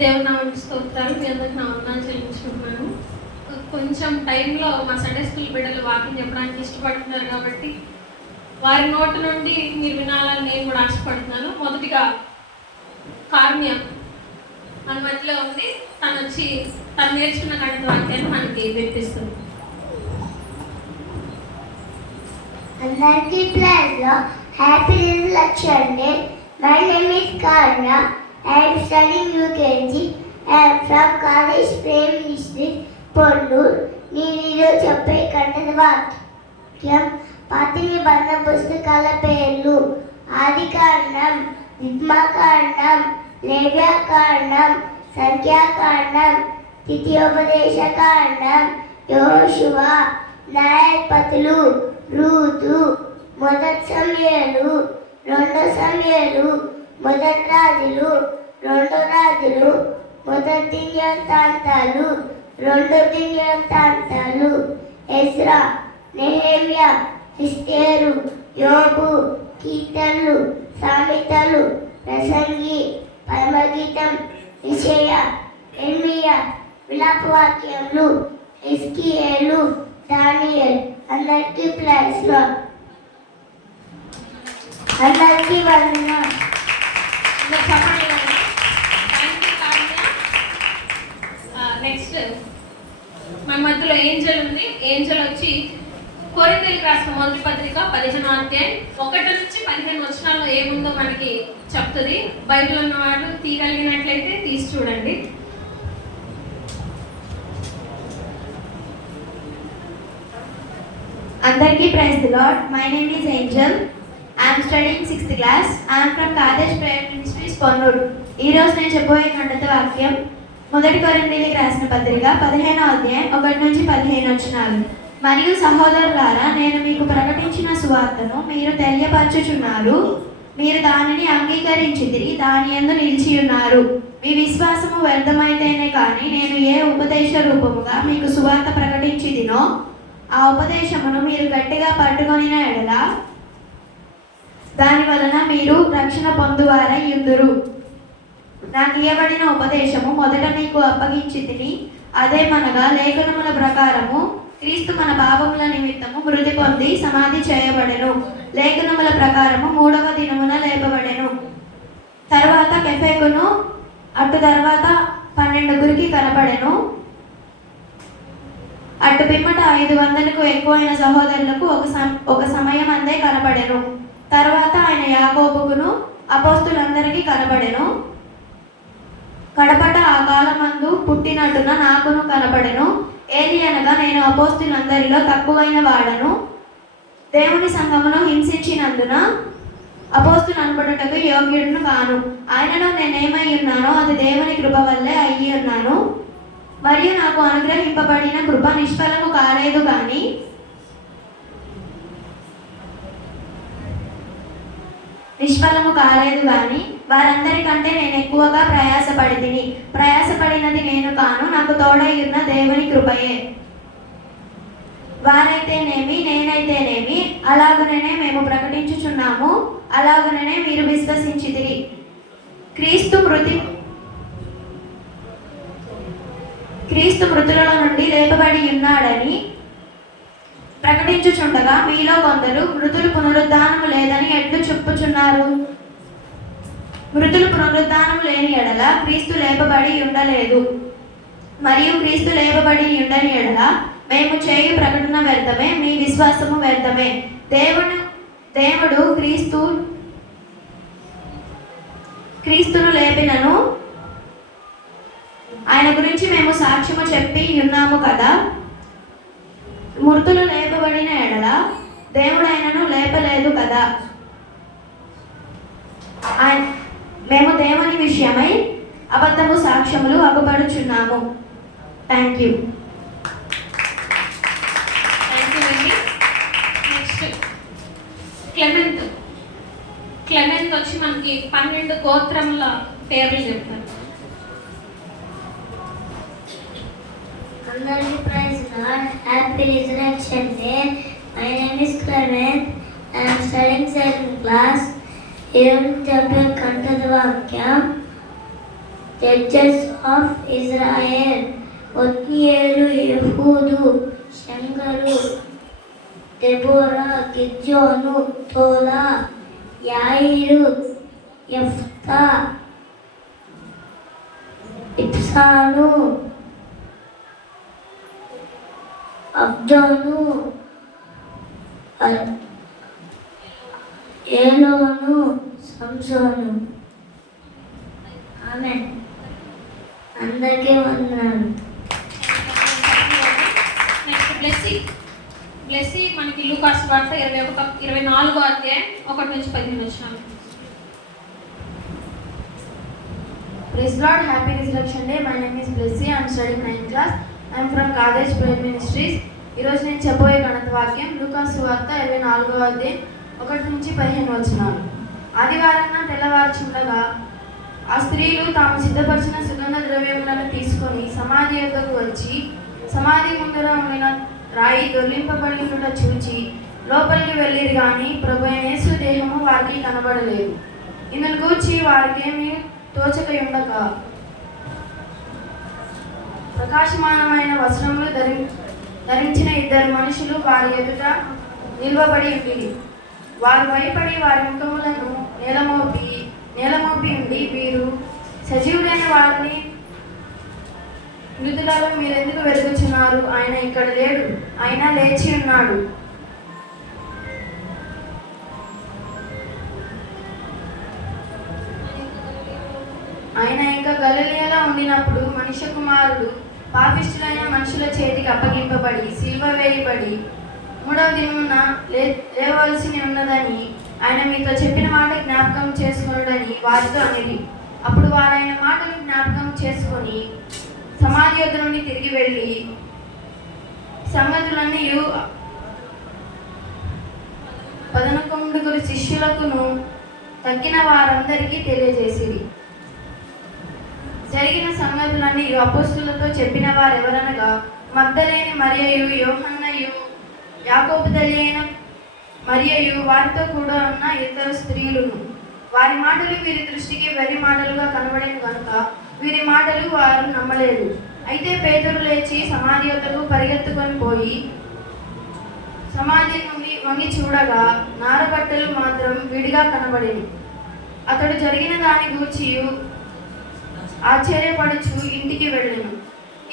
దేవుని నామమునకు స్తోత్రాలు. మీ అందరికి నా వందనాలు చెల్లించుకుంటున్నాను. కొంచెం టైంలో మా సండే స్కూల్ బిడ్డలు వాకింగ్ చెప్పడానికి ఇష్టపడుతున్నారు కాబట్టి వారి నోటి నుండి మీరు వినాలని నేను కూడా ఆశపడుతున్నాను. మొదటిగా కార్మ్య మన మధ్యలో ఉంది. తను నేర్చుకున్న గణిత వాక్యాన్ని మనకి వినిపిస్తుంది. అందరికీ ప్లస్లో happy resolution day. My name is Karmya. I am studying UKG. I am from College Prime Ministry, Ponnur. నేను చెప్పే గణిత వాక్యం పాత నిబంధన పుస్తకాల పేర్లు: ఆదికాండం, నిర్గమకాండం, లేవ్యకాండం, సంఖ్యాకాండం, ద్వితీయోపదేశకాండం, యెహోషువ, న్యాయాధిపతులు, రూతు, మొదటి సమూయేలు, రెండో సమూయేలు, మొదటి రాజులు, రెండో రాజులు, మొదటి దినవృత్తాంతాలు, రెండో దినవృత్తాంతాలు, ఎజ్రా, నెహెమ్యా, ఎస్తేరు, యోబు, కీర్తనలు, సామెతలు, ప్రసంగి, పరమగీతం, యెషయా, ఇర్మీయా, విలాపవాక్యములు, హిజ్కీయేలు, దానియేలు. అందరికీ ప్లస్లో అందరికీ వందనాలు. నెక్స్ట్ మన మధ్యలో ఏంజల్ ఉంది. ఏంజల్ వచ్చి కొరింథీయులకు రాసిన మొదటి పత్రిక 15వ అధ్యాయం 1 నుంచి 15 వచనాల్లో ఏముందో మనకి చెప్తుంది. బైబిల్ ఉన్నవాడు తీయగలిగినట్లయితే తీసి చూడండి. అందరికీ praise the Lord. My name is Angel. I am studying 6th class. I am from College Prime Ministry, Ponnur. ఈ రోజు నేను చెప్పబోయే గణిత వాక్యం మొదటి కొరింథీయులకు రాసిన పత్రిక 15వ అధ్యాయం 1 నుంచి 15 వచనాలు. మరియు సహోదరులారా, నేను మీకు ప్రకటించిన సువార్తను మీరు తెలియపరచుచున్నారు. మీరు దానిని అంగీకరించితిరి, దాని యందు నిలిచి ఉన్నారు. మీ విశ్వాసము వ్యర్థమైతేనే కానీ నేను ఏ ఉపదేశ రూపముగా మీకు సువార్త ప్రకటించితినో ఆ ఉపదేశమును మీరు గట్టిగా పట్టుకొనిన ఎడల దాని వలన మీరు రక్షణ పొందువారై యుందురు. నాకు ఇవ్వబడిన ఉపదేశము మొదట మీకు అప్పగించితిని. అదేమనగా లేఖనముల ప్రకారము క్రీస్తు మన పాపముల నిమిత్తము మృతి పొంది సమాధి చేయబడెను. లేఖనముల ప్రకారము 3వ దినమున లేపబడెను. తర్వాత కెఫేకును అటు తర్వాత 12 కనపడెను. అటు పిమ్మట 500కు ఎక్కువైన సహోదరులకు ఒక సమయం అందే కనపడెను. తర్వాత ఆయన యాకోబుకును అపోస్తులందరికీ కనబడెను. కడపట ఆ కాలమందు పుట్టినట్టున నాకును కనబడెను. ఏది అనగా నేను అపోస్తులందరిలో తక్కువైన వాడను. దేవుని సంఘమును హింసించినందున అపోస్తులు అనబడుటకు యోగ్యుడును కాను. ఆయనలో నేనేమై ఉన్నానో అది దేవుని కృప వల్లే అయ్యి ఉన్నాను. మరియు నాకు అనుగ్రహింపబడిన కృప నిష్ఫలము కాలేదు కానీ వారందరికంటే నేను ఎక్కువగా ప్రయాసపడినది నేను కాను, నాకు తోడై ఉన్న దేవుని కృపయే. వారైతేనేమి నేనైతేనేమి అలాగుననే మేము ప్రకటించుచున్నాము, అలాగుననే మీరు విశ్వసించితిరి. క్రీస్తు మృతులలో నుండి లేపబడి ఉన్నాడని ప్రకటించుచుండగా మీలో కొందరు మృతులు పునరుద్ధానము లేదని ఎట్లు చెప్పుచున్నారు. మృతులు పునరుద్ధానము లేని ఎడల క్రీస్తు లేపబడి ఉండలేదు. మరియు క్రీస్తు లేపబడి ఉండని ఎడల మేము చేయు ప్రకటన వ్యర్థమే, మీ విశ్వాసము వ్యర్థమే. దేవుడు క్రీస్తును లేపినను ఆయన గురించి మేము సాక్ష్యము చెప్పి ఉన్నాము కదా. మృతులు లేపబడిన ఎడల దేవుడు ఆయనను లేపలేదు కదా. మేము దేవుని విషయమై అబద్ధము సాక్ష్యములు అగుపడుచున్నాము. Thank you. నెక్స్ట్ క్లెమెంట్ వచ్చి మనకి 12 గోత్రముల పేర్లు చెప్తారు. అందరికీ praise lord. Happy resurrection day. My name is Clement. I am studying 7th class. ఈరోజు చెప్పే గణిత వాక్యం జడ్జెస్ ఆఫ్ ఇజ్రాయెల్, ఒత్నియేలు, యెహూదు, శంగరు, దెబోరా, గిద్యోను, తోలా, యాయిరు, యెఫ్తా, ఇబ్సాను, అబ్దోను, ఏలోను, సంసోను. ఆమె అందరికీ వందనాలు. నెక్స్ట్ బ్లెస్సీ మనకి లూకాసు వార్త 24వ అధ్యాయం 1 నుంచి 15 వచనాలు. Praise Lord, happy resurrection day. My name is Blessy. I am studying 9th class. I am from Kadesh Prayer Ministries. ఈరోజు నేను చెప్పబోయే గణిత వాక్యం లూకాసు వార్త 24వ అధ్యాయం 1 నుంచి 15 వచనాలు. ఆదివారం తెల్లవారుచుండగా ఆ స్త్రీలు తాము సిద్ధపరిచిన సుగంధ ద్రవ్యములను తీసుకొని సమాధి యొద్దకు వచ్చి సమాధి ముందర ఉండిన రాయి దొర్లింపబడి ఉండుట చూచి లోపలికి వెళ్ళిరు కానీ ప్రభువైన యేసు దేహము వారికి కనబడలేదు. ఇందును గూర్చి వారికేమీ తోచకయుండగా ప్రకాశమానమైన వస్త్రములు ధరించిన 2 మనుషులు వారి ఎదుట నిల్వబడి ఉండిరి. వారు భయపడి వారి ముఖములను నేలమోపి ఉండి, వీరు సజీవుడైన వారిని మృతులలో మీరెందుకు వెతుకుచున్నారు? ఆయన ఇక్కడ లేడు, ఆయన లేచి ఉన్నాడు. ఆయన ఇంకా గలిలయలో ఉండినప్పుడు మనుష్య కుమారుడు పాపిష్ఠులైన మనుషుల చేతికి అప్పగింపబడి సిలువ వేయబడి 3వ దినమున లేవవలసి ఉన్నదని ఆయన మీతో చెప్పిన మాట జ్ఞాపకం చేసుకొనుడని వారితో అనేది. అప్పుడు వారు ఆయన మాటను జ్ఞాపకం చేసుకొని సమాధి యొద్ద నుండి తిరిగి వెళ్ళి సంగతులన్నీ 11 శిష్యులకును తగ్గిన వారందరికీ తెలియజేసిరి. జరిగిన సంగతులన్నీ అపోస్తులతో చెప్పిన వారెవరనగా మగ్దలేని మరియయు, యోహన్నయు, యాకోబు తల్లి అయిన మరియయు, వారితో కూడా ఉన్న 2 స్త్రీలును. వారి మాటలు వీరి దృష్టికి వెర్రి మాటలుగా కనబడిన కనుక వీరి మాటలు వారు నమ్మలేదు. అయితే పేతురు లేచి సమాధి యొద్దకు పరిగెత్తుకొని పోయి సమాధి నుండి వంగి చూడగా నారబట్టలు మాత్రం విడిగా కనబడేవి. అతడు జరిగిన దాని గూర్చి ఆశ్చర్యపడుచు ఇంటికి వెళ్ళెను.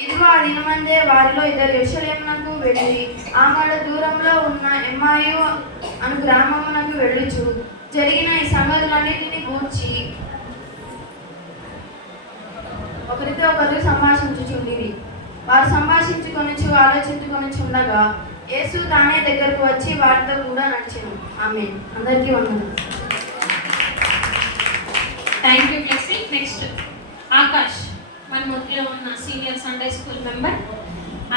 ఇదిగో ఆ దినమందే వారిలో 2 యెరూషలేమునకు వెళ్ళి ఆమడ దూరంలో ఉన్న ఎమ్మాయు అను గ్రామమునకు వెళ్ళుచు జరిగిన ఈ సంగతులన్నిటిని గూర్చి ఒకరితో ఒకరు సంభాషించుచుండిరి. వారు సంభాషించుకొనుచు ఆలోచించుకొనుచుండగా యేసు తానే దగ్గరకు వచ్చి వారితో కూడా నడిచెను. ఆమేన్. అందరికీ వందనాలు. Thank you Blessy. Next Akash మన మధ్యలో ఉన్న senior Sunday school member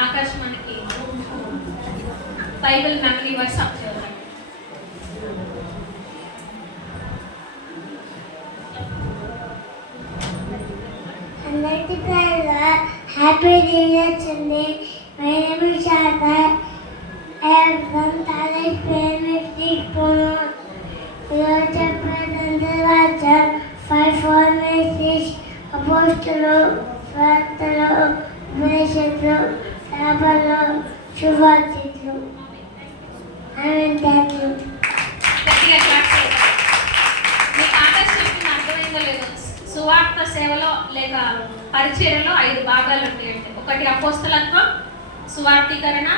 Akash మనకి బైబిల్ మెమరీ వర్స్ అప్ చేయాలి. అందరికీ happy reservation day. My name is Akash. I am from Kadesh Prayer Ministries, Pune. ఈరోజు చెప్పేదంటే వాక్యం 5 మెసేజ్ అపోస్తులు, స్వార్థలు, ఉపదేశకులు, సేవలు, శుభార్తికులు. Thank you. మీకు ఆకాశ్ చెప్పింది అర్థమైందో లేదో, సువార్త సేవలో లేక పరిచర్యలో 5 భాగాలు ఉంటాయండి. ఒకటి అపోస్తలత్వం, సువార్తీకరణ,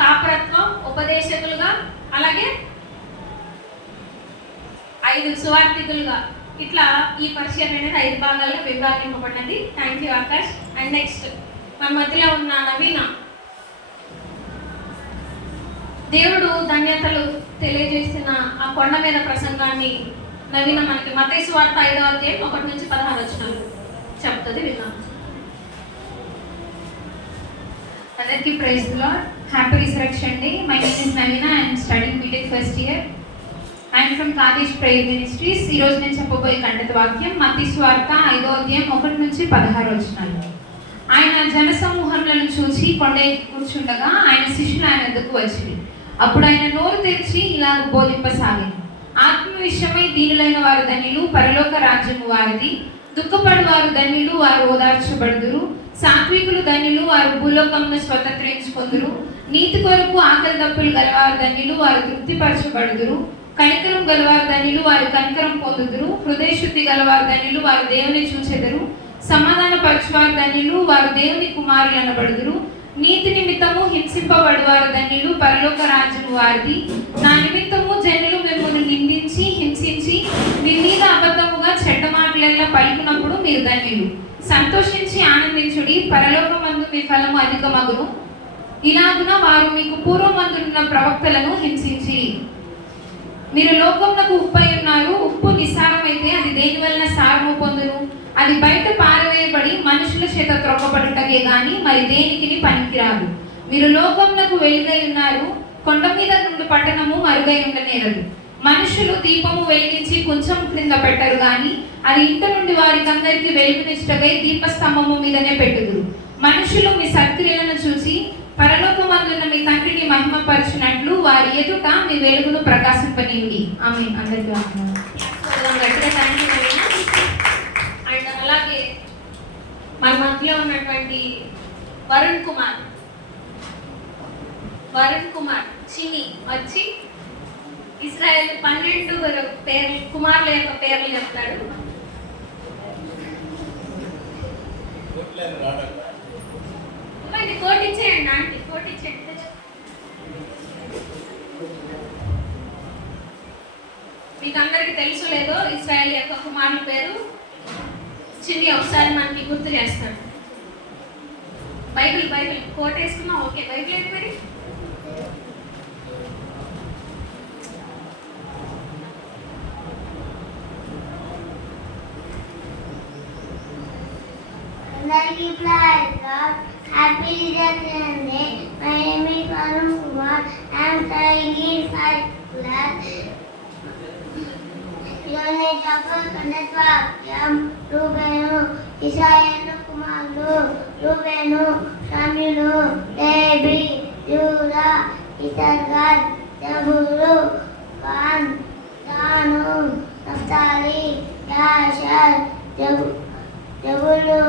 కాపరత్వం, ఉపదేశకులుగా, అలాగే 5 సువార్తికులుగా. ఇట్లా ఈ పరిచయం అనేది 5 భాగాల్లో విభాగింపబడినది. Thank you Akash. And next మన మధ్యలో ఉన్న నవీన. దేవుడు ధన్యతలు తెలియజేసిన ఆ కొండ మీద ప్రసంగాన్ని నవీన మనకి మత్తయి సువార్త 5వ అధ్యాయం 1 నుంచి 16 వచనాలు చెప్తుంది, విన్నాం. అందరికీ praise the lord. Happy resurrection day. My name is Naveena. I am studying B Tech first year. I am from Kadesh prayer ministries. ఈరోజు నేను చెప్పబోయే కంటత వాక్యం మత్తయి సువార్త 5వ అధ్యాయం 1 నుంచి 16 వచనాలు. ఆయన జనసమూహములను చూసి కొండ ఎక్కి కూర్చుండగా ఆయన శిష్యులు ఆయన వద్దకు వచ్చింది. అప్పుడు ఆయన నోరు తెరిచి ఇలాగ బోధింపసాగింది. ఆత్మ విషయమై దీనులైన వారు ధన్యులు, పరలోక రాజ్యము వారిది. దుఃఖపడువారు ధన్యులు, వారు ఓదార్చబడుదురు. సాత్వికులు ధన్యులు, వారు భూలోకమును స్వతంత్రించుకొందురు. నీతి కొరకు ఆకలి దప్పులు గలవారు ధన్యులు, వారు తృప్తిపరచబడుదురు. కనికరం గలవారు ధన్యులు, వారు కనికరం పొందుదురు. హృదయ శుద్ధి గలవారు ధన్యులు, వారు దేవుని చూచెదరు. సమాధాన పరచువారు ధన్యులు, వారు దేవుని కుమారులు అనబడుదురు. నీతి నిమిత్తము హింసింపబడువారు ధన్యులు, పరలోక రాజ్యము వారిది. నా నిమిత్తము జనులు మిమ్మల్ని నిందించి హింసించి మీ మీద అబద్ధముగా చెడ్డ మాటలెల్లా పలుకున్నప్పుడు మీరు ధన్యులు. సంతోషించి ఆనందించుడి, పరలోకమందు మీ ఫలము అధికమగును. ఇలాగున వారు మీకు పూర్వమందున్న ప్రవక్తలను హింసించి. మీరు లోకమునకు ఉప్పై ఉన్నారు. ఉప్పు నిస్సారమైతే అది దేని వలన సారము పొందును? అది బయట పారవేయబడి మనుషుల చేత త్రొక్కబడుటకే గాని మరి దేనికి పనికిరాదు. మీరు లోకమునకు వెలుగై ఉన్నారు. కొండ మీద నుండి పట్టణము మరుగై ఉండనేరదు. మనుషులు దీపము వెలిగించి కొంచెం క్రింద పెట్టరు గాని అది ఇంట నుండి వారికి అందరికీ వెలుగునిష్టకై దీపస్తంభము మీదనే పెట్టుదురు. మనుషులు మీ సత్క్రియలను చూసి పరలోకమందున్న మీ తండ్రిని మహిమపరచినట్లు వారి ఎదుట మీ వెలుగును ప్రకాశింపనివ్వండి. ఆమేన్. అందరికీ వందనాలు. అండ్ అలాగే మన మధ్యలో ఉన్నటువంటి వరుణ్ కుమార్ చిని వచ్చి ఇస్రాయేల్ 12 పేర్లు కుమారుల యొక్క పేర్లు చెప్తాడు. ఇది కోటించేయండి ఆంటీ, కోటించేయండి. మీకు అందరికి తెలుసు లేదో ఇస్రాయేల్ యొక్క కుమారుల పేరు చిన్ని ఒకసారి మనకి గుర్తు చేస్తాడు. బైబిల్ కోట్ వేసుకున్నాం. ఓకే, బైబిల్ ఏంటి మరి? Happy Redemption Day. My name is Varun Kumar. I am studying in 5th class. Yone Japa Kanatwa Yam Rubenu Israel Kumaru Rubenu Shamilu Levi Judah Isargad Jabulu Kan Danu Naftali Yashar Jabulu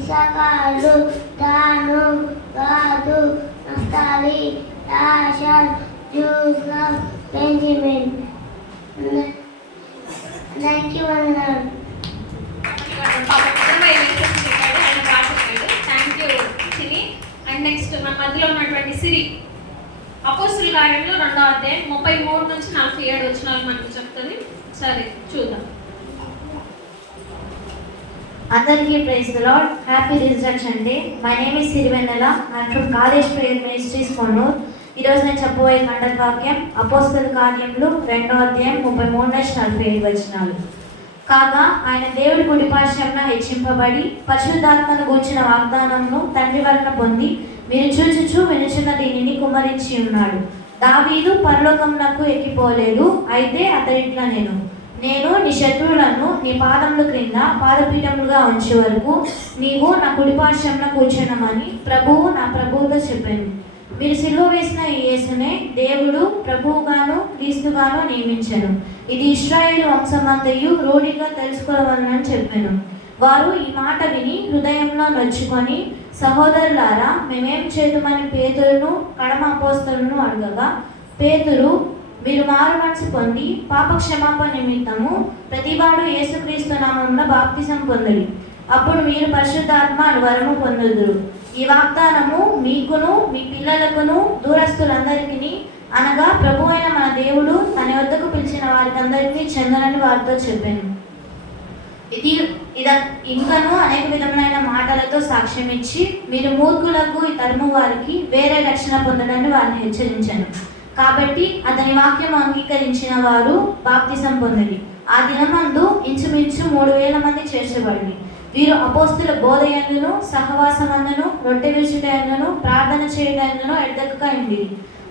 Isakaru, Danu, Gadu, Naftali, Asher, Judah, Benjamin. Thank you, Anand. Thank you Chini. And next మన మధ్యలో ఉన్నటువంటి సిరి అపోస్తుల కార్యంలో 2వ అధ్యాయం 33 నుంచి 47 వచనాలు మనకు చెప్తుంది. సరే చూద్దాం. అందరికీ praise the lord. Happy resurrection day. My name is Sirivennela. I'm from Kadesh prayer ministries Ponnur. ఈరోజు నేను చెప్పబోయే కంటక వాక్యం అపోస్తల కార్యములు 2వ అధ్యాయం 33 నుంచి 47 వచనాలు. కాగా ఆయన దేవుడి కుడిపార్శ్వమున హెచ్చింపబడి పరిశుద్ధాత్మను గూర్చిన వాగ్దానమును తండ్రి వలన పొంది మీరు చూచుచు వినుచున్న దీనిని కుమ్మరించి ఉన్నాడు. దావీదు పరలోకమునకు ఎక్కిపోలేదు, అయితే అతడిట్లా నేను నీ శత్రువులను నీ పాదముల క్రింద పాదపీఠములుగా ఉంచే వరకు నీవు నా కుడిపార్శ్వమున కూర్చున్నామని ప్రభువు నా ప్రభువుతో చెప్పాను. మీరు సిలువ వేసిన ఈ యేసునే దేవుడు ప్రభువుగాను క్రీస్తుగాను నియమించాను. ఇది ఇశ్రాయేలు వంశమంతయు రూఢిగా తెలుసుకోవాలని చెప్పాను. వారు ఈ మాట విని హృదయంలో నొచ్చుకొని సహోదరులారా మేమేం చేతుమని పేతురును కడమ అపోస్తలును అడగగా పేతురు మీరు మారు మనసు పొంది పాప క్షమాపణ నిమిత్తము ప్రతివాడు యేసుక్రీస్తు నామమున బాప్తిసం పొందుడి, అప్పుడు మీరు పరిశుద్ధాత్మ వరము పొందుదురు. ఈ వాగ్దానము మీకును మీ పిల్లలకును దూరస్తులందరికీ అనగా ప్రభు అయిన మన దేవుడు తన వద్దకు పిలిచిన వారికందరికీ చెందనని వారితో చెప్పాను. ఇది ఇంకనూ అనేక విధమైన మాటలతో సాక్ష్యం ఇచ్చి మీరు మూర్ఖులకు ఈ తరము వారికి వేరే రక్షణ పొందడాన్ని వారిని హెచ్చరించాను. కాబట్టి అతని వాక్యం అంగీకరించిన వారు బాప్తిసం పొందిరి. ఆ దినమందు ఇంచుమించు 3000 మంది చేర్చబడి వీరు అపోస్తుల బోధయందును సహవాసమందును రొట్టె విరుచుటయందును ప్రార్థన చేయటందును ఎడతెగక ఉండిరి.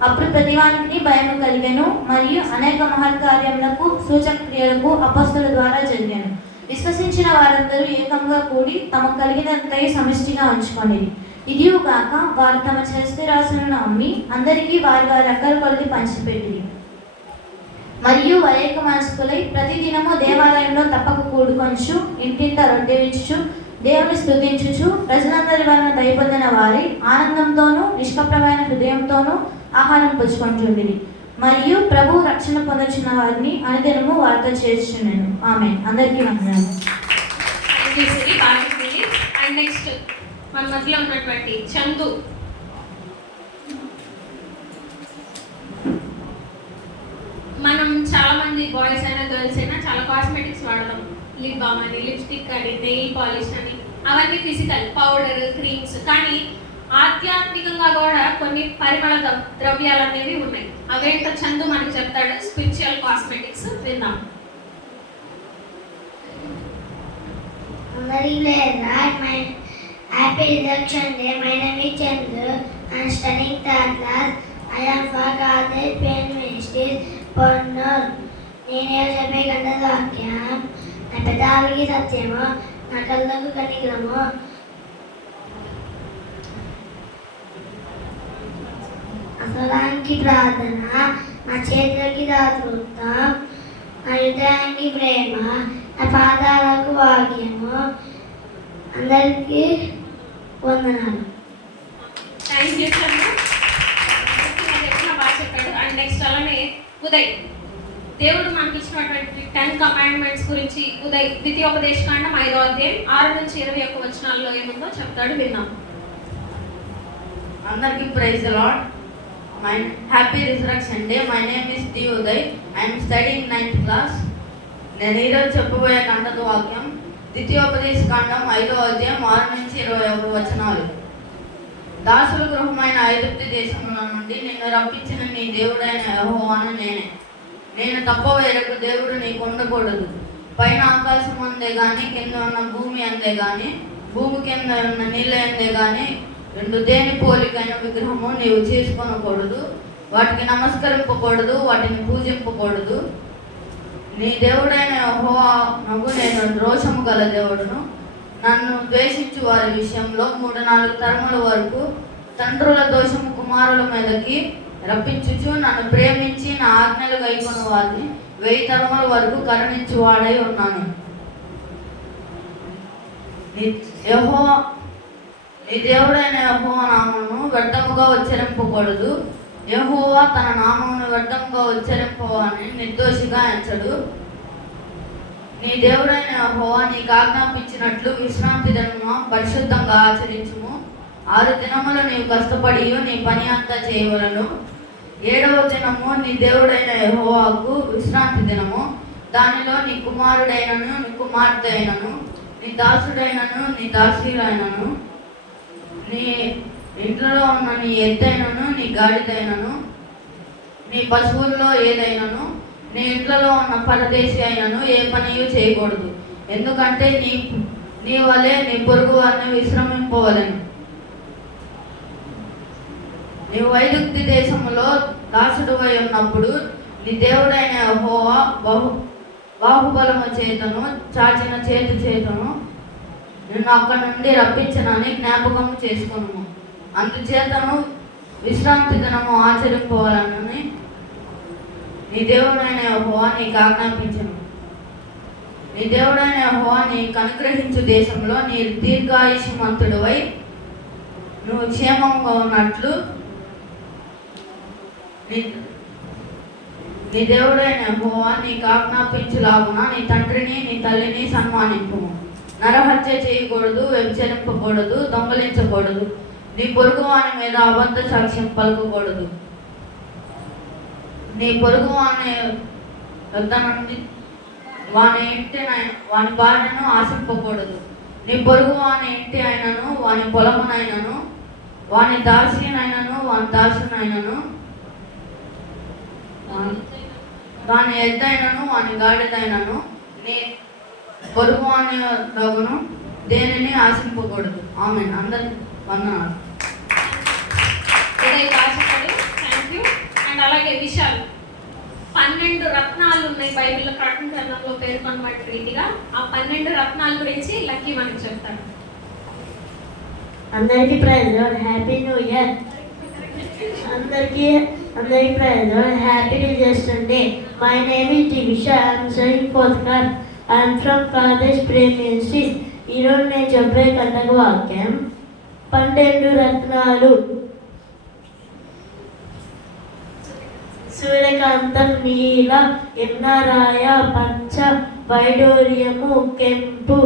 అప్పుడు ప్రతివానికి భయము కలిగెను, మరియు అనేక మహత్కార్యములకు సూచక క్రియలకు అపోస్తుల ద్వారా జరిగాను. విశ్వసించిన వారందరూ ఏకంగా కూడి తమకు కలిగినంతయు సమిష్టిగా ఉంచుకొనిరి. ఇదియు కాక వారు తమ స్థిరాస్తులను అమ్మి అందరికీ వారి వారి అక్కర కొలది పంచిపెట్టిరి. మరియు వరేక మనస్కులై ప్రతిదినము దేవాలయంలో తప్పక కూడుకొంచు ఇంటింట రొట్టె విచ్చుచు దేవుని స్తుతించుచు ప్రజలందరి వలన దయపొందిన వారి ఆనందంతోనూ నిష్కపటమైన హృదయంతోనూ ఆహారం పుచ్చుకుంటుండిరి. మరియు ప్రభు రక్షణ పొందుచున్న వారిని అనుదినము వార్త చేర్చుచున్నాను. ఆమె అందరికీ వందనాలు. అండ్ నెక్స్ట్ మన మధ్యలో ఉన్నటువంటి చందు. మనం చాలా మంది బాయ్స్ అయినా గర్ల్స్ అయినా చాలా కాస్మెటిక్స్ వాడతాం. లిప్ బామ్ అని, లిప్స్టిక్ అని, నెయిల్ పాలిష్ అని, అవన్నీ ఫిజికల్ పౌడర్, క్రీమ్స్. కానీ ఆధ్యాత్మికంగా కూడా కొన్ని పరిమళ ద్రవ్యాలు అనేవి ఉన్నాయి. అవేంటో చందు మనకు చెప్తాడు. స్పిరిచువల్ కాస్మెటిక్స్ విందాం. Very glad that my happy reduction day. My name is Chandru. I am studying third class. I am for Kadesh Pain Ministries, Ponnur. నేను చెప్పే గంట వాక్యం నా పెదాలకి సత్యము, నా కళ్ళకు కనికరము. అసలానికి ప్రార్థన, నా చేతులకి దాతృత్వం, నా హృదయానికి ప్రేమ, నా పాదాలకు వాక్యము. అందరికీ వందనాలు. Thank you Chandu. బాగా చెప్పాడు. అండ్ నెక్స్ట్ అలానే ఉదయ్. దేవుడు మనకి ఇచ్చినటువంటి 10 కమాండ్మెంట్స్ గురించి ఉదయ్ ద్వితీయోపదేశకాండం 5వ అధ్యాయం 6 నుంచి 21 వచనాల్లో ఏముందో చెప్తాడు, విన్నాం. అందరికీ praise the Lord. My happy resurrection day. My name is D Uday. I'm studying 9th class. నేను ఈరోజు చెప్పబోయే కంటత వాక్యం ద్వితీయోపదేశకాండం 5వ అధ్యాయం 6 నుంచి 21 వచనాలు. దాసుల గృహమైన ఐగుప్తు దేశంలో నుండి నిన్ను రప్పించిన నీ దేవుడైన యెహోవాను నేనే. నేను తప్ప వేరొక దేవుడు నీకు ఉండకూడదు. పైన ఆకాశం అందే కానీ, కింద ఉన్న భూమి అందే కానీ, భూమి కింద ఉన్న నీళ్ళ అందే కానీ రెండు దేని పోలికైన విగ్రహము నీవు చేసుకొనకూడదు. వాటికి నమస్కరింపకూడదు, వాటిని పూజింపకూడదు. నీ దేవుడైన యెహోవానగు నేను రోషము గల దేవుడును. నన్ను ద్వేషించు వారి విషయంలో 3-4 తరముల వరకు తండ్రుల దోషము కుమారుల మీదకి రప్పించుచు, నన్ను ప్రేమించి నా ఆజ్ఞలు గైకొన్న వారిని 1000 తరముల వరకు కరుణించు వాడై ఉన్నాను. నీ దేవుడైన యెహోవా నామమును వ్యర్థముగా ఉచ్చరింపకూడదు. యెహోవా తన నామమును వ్యర్థముగా ఉచ్చరింపవాని నిర్దోషిగా ఎంచడు. నీ దేవుడైన యెహోవా నీకు ఆజ్ఞాపించినట్లు విశ్రాంతి దినమున పరిశుద్ధంగా ఆచరించుము. 6 దినములు నీవు కష్టపడి నీ పని అంతా చేయవలను. 7వ దినము నీ దేవుడైన యెహోవాకు విశ్రాంతి దినము. దానిలో నీ కుమారుడైనను, నీ కుమార్తె అయినను, నీ దాసుడైనను, నీ దాసీలైనను, నీ ఇంట్లో ఉన్న నీ ఎద్దైనను, నీ గాడిదైనను, నీ పశువుల్లో ఏదైనను, నీ ఇంట్లో ఉన్న పరదేశి అయినను ఏ పనియు చేయకూడదు. ఎందుకంటే నీ వలె నీ పొరుగు వారిని విశ్రమింపవలెను. నీవు ఐగుప్తు దేశంలో దాసుడువై ఉన్నప్పుడు నీ దేవుడైన యెహోవా బాహుబలము చేతను, చాచిన చేతను నిన్ను అక్కడి నుండి రప్పించనని జ్ఞాపకం చేసుకున్నాము. అందుచేతను విశ్రాంతి దినము ఆచరింపవాలని నీ దేవుడైన యెహోవా నీకు ఆజ్ఞాపించను. నీ దేవుడైన యెహోవా నీకు అనుగ్రహించు దేశంలో నీ దీర్ఘాయుష్మంతుడివై నువ్వు క్షేమంగా ఉన్నట్లు నీ దేవుడైన యెహోవా నీకు ఆజ్ఞాపించులాగున నీ తండ్రిని నీ తల్లిని సన్మానింపుము. నరహత్య చేయకూడదు, వ్యభిచరింపకూడదు, దొంగలించకూడదు, నీ పొరుగు వాని మీద అబద్ధ సాక్ష్యం పలకకూడదు. నీ పొరుగు వాని వద్ద నుండి వాని భార్యను ఆశింపకూడదు. నీ పొరుగు వాని ఇంటి అయినను, వాని పొలమునైనను, వాని దాసినైనను, వాని దాసునైనను, వాని ఎద్దైనను, వాని గాడిదైనను, నీ పొరుగు వాని దగును దేనిని ఆశింపకూడదు. ఆమేన్. అందరికి వందనాలు. Thank you. అండ్ అలాగే విశాల్, 12 రత్నాలు ఉన్నాయి బైబిల్లో, ప్రకటన గ్రంథంలో పేర్కొన్న రీతిగా. ఆ 12 రత్నాల గురించి లక్కీ మనకి చెప్తాడు. అందరికీ praise lord. Happy new year. అందరికీ ప్రజలు happy results day. My name is Divisha. I'm studying fourth class. I'm from college prayer ministries. ఈరోజు నేను చెప్పే కథకు వాక్యం 12 రత్నాలు. సూర్యకాంతం, నీల, ఎన్నరాయ, పచ్చ, వైడూర్యము, కెంపు,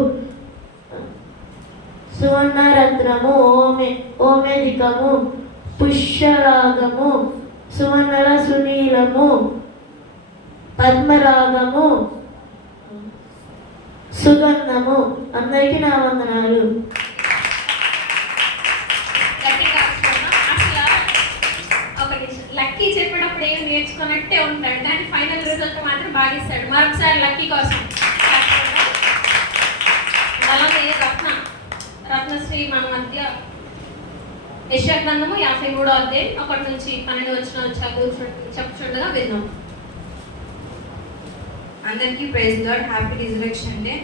సువర్ణరత్నము, ఓమెదికము, పుష్యరాగము, సువర్ణల సునీలము, పద్మరాగము, సుగంధము. అందరికీ నా వందనాలు. లక్కీ చెప్పేటప్పుడు ఏం నేర్చుకున్నట్టే ఉంటాడు, కానీ ఫైనల్ రిజల్ట్ మాత్రం బాగా ఇస్తాడు. మరొకసారి లక్కీ కోసం. అలాగే రత్నశ్రీ మన మధ్య యెషయా గ్రంథము 53వ అధ్యాయం 1 నుంచి 12 వచనాలు చెప్పుచుండగా విన్నాం. అందరికీ praise lord. Happy resurrection day.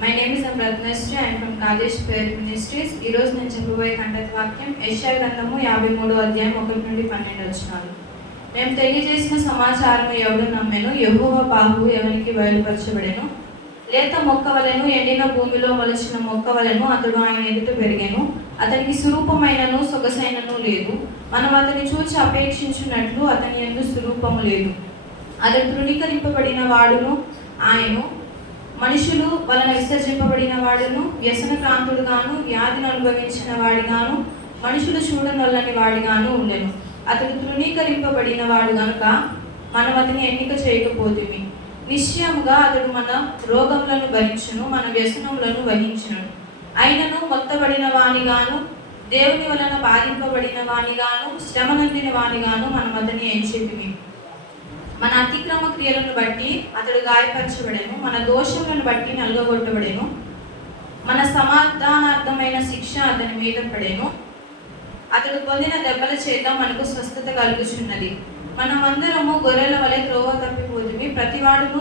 My name is Ratnasri. I'm from college prayer ministries. ఈరోజు నేను చెప్పబోయే కంటత వాక్యం యెషయా గ్రంథము 53వ అధ్యాయం 1 నుండి 12 వచనాలు. మేము తెలియజేసిన సమాచారం ఎవడు నమ్మెను, యెహోవా బాహువు ఎవరికి బయలుపరచబడెను. లేత మొక్క వలెను, ఎండిన భూమిలో మొలిచిన మొక్క వలెను అతడు ఆయన ఎదుట పెరిగెను. అతనికి స్వరూపమైనను సొగసైనను లేదు. మనం అతని చూచి అపేక్షించినట్లు అతని యందు స్వరూపము లేదు. అతడు తృణీకరింపబడిన వాడును, ఆయన మనుషులు వలన విసర్జింపబడిన వాడును, వ్యసన క్రాంతుడుగాను, వ్యాధిని అనుభవించిన వాడిగాను, మనుషులు చూడనొల్లని వాడిగాను ఉండెను. అతడు తృణీకరింపబడిన వాడు గనుక మనం అతని ఎన్నిక చేయకపోతిమి. నిశ్చయముగా అతడు మన రోగములను భరించును, మన వ్యసనములను వహించును. అయినను మొత్తబడిన వానిగాను, దేవుని వలన బాధింపబడిన వానిగాను, శ్రమ నందిన వానిగాను మనం అతని ఎంచితిమి. మన అతిక్రమ క్రియలను బట్టి అతడు గాయపరచబడెను, మన దోషములను బట్టి నలుగగొట్టబడెను. మన సమాధానార్థమైన శిక్ష అతని మీద పడెను. అతడు పొందిన దెబ్బల చేత మనకు స్వస్థత కలుగుచున్నది. మనమందరము గొర్రెల వలె త్రోవ తప్పిపోతుమి, ప్రతివాడును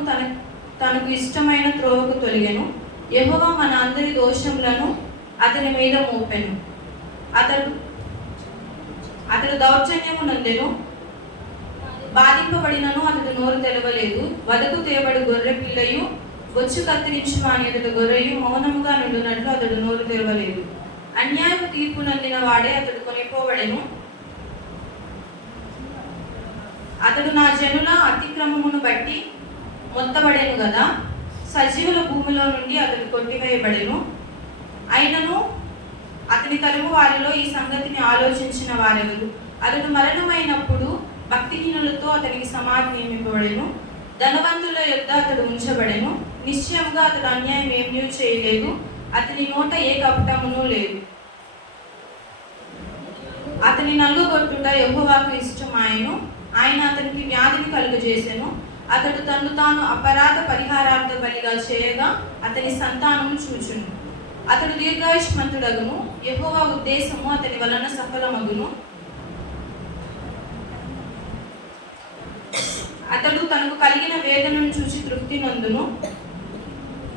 తనకు ఇష్టమైన త్రోవకు తొలిగెను. యెహోవా మన అందరి దోషములను అతని మీద మోపెను. అతడు దౌర్జన్యము నందెను, బాధింపబడినను అతడు నోరు తెలవలేదు. వదకు తేబడి గొర్రె పిల్లయు, బొచ్చు కత్తిరించు వాని అతడు గొర్రెయు మౌనముగా నుండునట్లు అతడు నోరు తెరవలేదు. అన్యాయపు తీర్పు నందిన వాడే అతడు కొనిపోబడెను. అతడు నా జనుల అతిక్రమమును బట్టి మొత్తబడెను కదా. సజీవుల భూమిలో నుండి అతడు కొట్టివేయబడెను. అయినను అతని తరుము వారిలో ఈ సంగతిని ఆలోచించిన వారెవరు? అతడు మరణమైనప్పుడు భక్తిహీనులతో అతనికి సమాధి నియమింపబడెను. ధనవంతుల యొద్ద అతడు ఉంచబడెను. నిశ్చయముగా అతడు అన్యాయం ఏమీ చేయలేదు, అతని నోట ఏ కపటమును లేదు. అతని నలుగొట్టుట యెహోవాకు ఇష్టమాయెను. ఆయన అతనికి వ్యాధిని కలుగజేసెను. అతడు తను తాను అపరాధ పరిహారార్థ బలిగా చేయగా అతని సంతానము చూచును. అతడు దీర్ఘాయుష్మంతుడగును. యెహోవా ఉద్దేశము అతని వలన సఫలమగును. అతడు తనకు కలిగిన వేదనను చూసి తృప్తి నందును.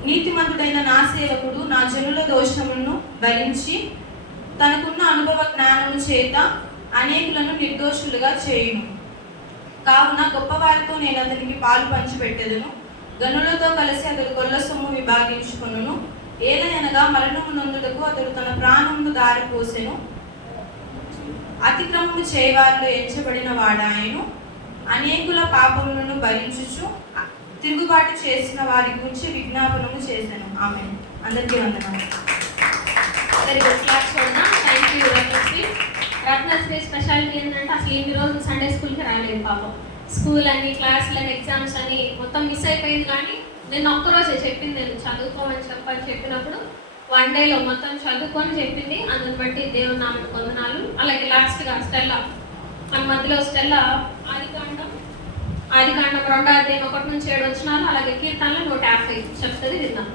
నీతిమంతుడైన నా సేవకుడు నా జనుల దోషములను భరించి తనకున్న అనుభవ జ్ఞానము చేత అనేకులను నిర్దోషులుగా చేయును. కావున గొప్పవారితో నేను అతనికి పాలు పంచిపెట్టెదను. గనులతో కలిసి అతడు కొల్ల సొమ్ము విభాగించుకొనును. ఏలయనగా మరణము నొందుటకు అతడు తన ప్రాణమును దారిపోసెను. అతిక్రమము చేయవారిలో ఎంచబడిన వాడాయను. అనేకుల పాపములను భరించుచు తిరుగుబాటు చేసిన వారి గురించి విజ్ఞాపనము చేశాను. ఆమేన్. అందరికీ వందనాలు. Thank you Ratnasri. Ratnasri speciality ఏంటంటే అసలు ఇన్ని రోజులు సండే స్కూల్కి రాలేదు పాపం. స్కూల్ అని, క్లాసులని, ఎగ్జామ్స్ అని మొత్తం మిస్ అయిపోయింది. కానీ నేను ఒక్కరోజే చెప్పింది, నేను చదువుకోమని చెప్పినప్పుడు 1 డేలో మొత్తం చదువుకొని చెప్పింది. అందుని బట్టి దేవుని నామకు వందనాలు. అలాగే లాస్ట్గా స్టెల్లా, మన మధ్యలో స్టెల్లా ఆదికాండం 2వ అధ్యాయం 1 నుంచి 7 వచనాలు, అలాగే కీర్తనలు 150 చెప్తుంది, విందాం.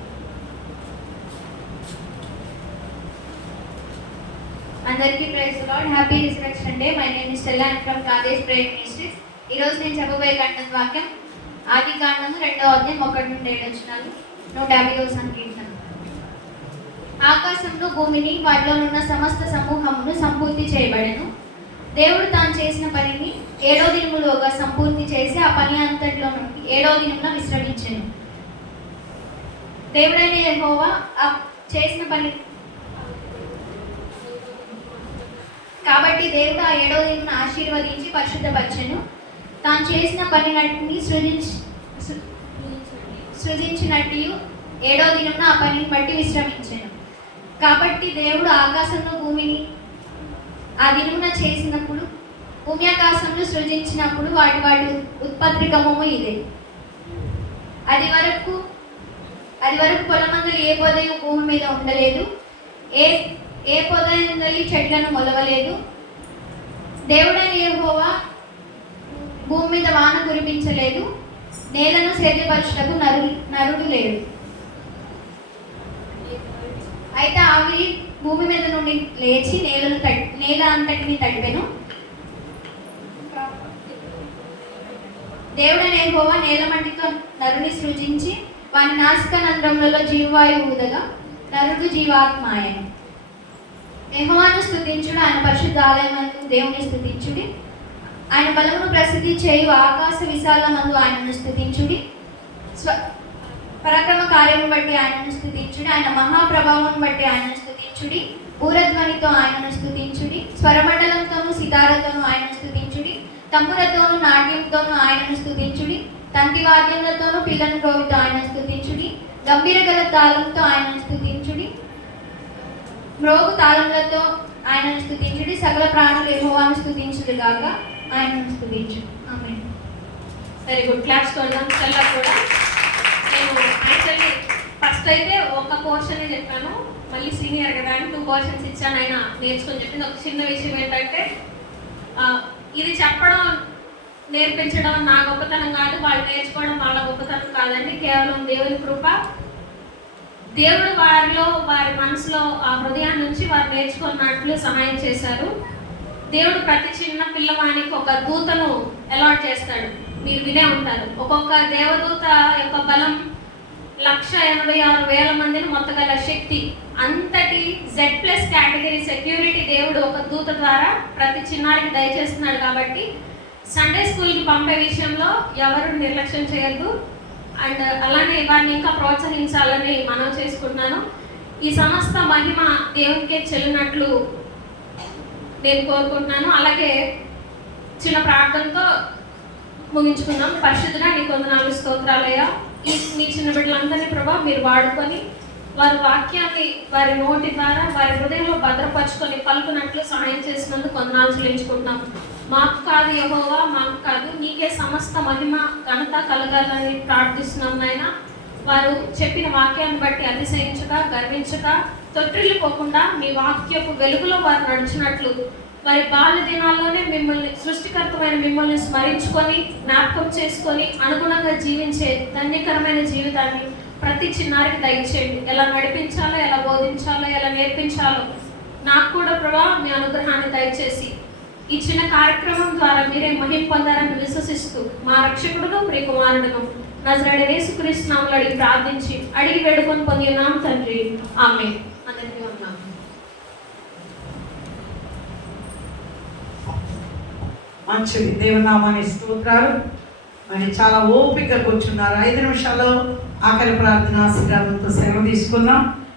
అందరికీ praise lord. Happy resurrection day. My name is Stella. I'm from college prayer ministries. ఈరోజు నేను చెప్పబోయే కంటెంట్ వాక్యం ఆదికాండము 2వ అధ్యాయం 1 నుండి 7 వచనాలు, 150వ సంకీర్తన. ఆకాశంలో భూమిని వాటిలో ఉన్న సమస్త సమూహమును సంపూర్తి చేయబడెను. దేవుడు తాను చేసిన పనిని 7వ దినములోగా సంపూర్తి చేసి ఆ పని అంతట్లో నుండి 7వ దినమున విశ్రమించెను. దేవుడైన యెహోవా ఆ చేసిన పని కాబట్టి దేవుడు ఆ 7వ దినమున ఆశీర్వదించి పరిశుద్ధపరచెను. తాను చేసిన పనినటిని సృజించినట్టు 7వ దినమున ఆ పనిని బట్టి విశ్రమించెను. కాబట్టి దేవుడు ఆకాశంలో భూమిని ఆ దినమున చేసినప్పుడు, భూమి ఆకాశంలో సృజించినప్పుడు వాటి వాటి ఉత్పత్తి క్రమము ఇదే. అది వరకు పొలమందులు ఏ పొదయు భూమి మీద ఉండలేదు, ఏ పొదయందలి చెట్లను మొలవలేదు. దేవుడైన యెహోవా భూమి మీద వాన కురిపించలేదు, నేలను సేద్యపరచుటకు నరుడు లేడు. అయితే ఆవిరి భూమి మీద నుండి లేచి నేల అంతటిని తడిపెను. దేవుడైన యెహోవా నేల మట్టితో నరుని సృజించి వాని నాసిక నంద్రములలో జీవవాయువు ఊదగా నరుడు జీవాత్మాయను. యెహోవాను స్తుతించుడు, ఆయన పరిశుద్ధ ఆలయమందు దేవుని స్తుతించుడి. ఆయన బలమును ప్రసిద్ధి చేయు ఆకాశ విశాలమందు ఆయనను స్తుతించుడి. పరాక్రమ కార్యము బట్టి ఆయనను స్తుతించుడి. ఆయన మహాప్రభావం బట్టి ఆయనను స్తుతించుడి. ఊరధ్వనితో ఆయనను స్తుతించుడి. స్వరమండలంతోనూ సితారతోనూ ఆయనను స్తుతించుడి. తంబురతోనూ నాట్యంతోనూ ఆయనను స్తుతించుడి. తంతి వాద్యములతోనూ పిల్లను రోగితో ఆయనను స్తుతించుడి. గంభీర గల తాళంతో ఆయనను స్తుతించుడి. మ్రోగు తాళములతో ఆయనను స్తుతించుడి. సకల ప్రాణులు యెహోవాను స్తుతించుడు గాక ఆయనను స్తుతించుడి. ఆమేన్. Very good. క్లాప్స్ కొడదాం సెల్లా కూడా. నేను యాక్చువల్లీ ఫస్ట్ అయితే ఒక పోర్షన్ చెప్పాను, మళ్ళీ సీనియర్ కదా అని 2 పోర్షన్స్ ఇచ్చాను. ఆయన నేర్చుకొని చెప్పింది ఒక చిన్న విషయం ఏంటంటే, ఇది చెప్పడం నేర్పించడం నా గొప్పతనం కాదు, వాళ్ళు నేర్చుకోవడం వాళ్ళ గొప్పతనం కాదండి, కేవలం దేవుని కృప. దేవుడు వారి మనసులో ఆ హృదయాన్ని నుంచి వారు నేర్చుకున్నట్లు సహాయం చేశారు. దేవుడు ప్రతి చిన్న పిల్లవానికి ఒక దూతను అలాట్ చేస్తాడు. మీరు వినే ఉంటారు. ఒక్కొక్క దేవదూత యొక్క బలం 186,000 మందిని మొత్తగల శక్తి. అంతటి Z+ కేటగిరీ సెక్యూరిటీ దేవుడు ఒక దూత ద్వారా ప్రతి చిన్నారికి దయచేస్తున్నాడు. కాబట్టి సండే స్కూల్కి పంపే విషయంలో ఎవరు నిర్లక్ష్యం చేయొద్దు. అండ్ అలానే వారిని ఇంకా ప్రోత్సహించాలని మనం చేసుకుంటున్నాను. ఈ సమస్త మహిమ దేవునికే చెల్లినట్లు నేను కోరుకుంటున్నాను. అలాగే చిన్న ప్రార్థనతో ముగించుకున్నాం. పరిశుద్ధుడా నీకు వందనాలు, స్తోత్రాలయ్యా. మీ చిన్న బిడ్డలందరినీ ప్రభా మీరు వాడుకొని వారి వాక్యాన్ని వారి నోటి ద్వారా వారి హృదయంలో భద్రపరుచుకొని పలుకున్నట్లు సహాయం చేసినందుకు వందనాలు చెల్లించుకుంటున్నాం. మాకు కాదు యెహోవా, మాకు కాదు, నీకే సమస్త మహిమ ఘనత కలగాలని ప్రార్థిస్తున్నాం నాయన. వారు చెప్పిన వాక్యాన్ని బట్టి అతిశయించక గర్వించక తొట్టిల్లిపోకుండా మీ వాక్యపు వెలుగులో వారు నడిచినట్లు వారి బాల్య దినాల్లోనే మిమ్మల్ని సృష్టికర్తమైన మిమ్మల్ని స్మరించుకొని జ్ఞాపకం చేసుకొని అనుగుణంగా జీవించే ధన్యకరమైన జీవితాన్ని ప్రతి చిన్నారికి దయచేయండి. ఎలా నడిపించాలో, ఎలా బోధించాలో, ఎలా నేర్పించాలో నాకు కూడా ప్రభా మీ అనుగ్రహాన్ని దయచేసి ఈ చిన్న కార్యక్రమం ద్వారా మీరే మహిమ పొందారని విశ్వసిస్తూ మా రక్షకుడును ప్రియకుమారుడును నజరేయుడైన యేసుక్రీస్తు నామములో అడిగి ప్రార్థించి అడిగి వేడుకొని పొందినాం తండ్రి. ఆమేన్. అందరికీ వందనాలు. మంచిది. దేవునామానికి స్తోత్రాలు. మరి చాలా ఓపిక కూర్చున్నారు. 5 నిమిషాల్లో ఆఖరి ప్రార్థన ఆశీర్వాదంతో సెలవు తీసుకుందాం.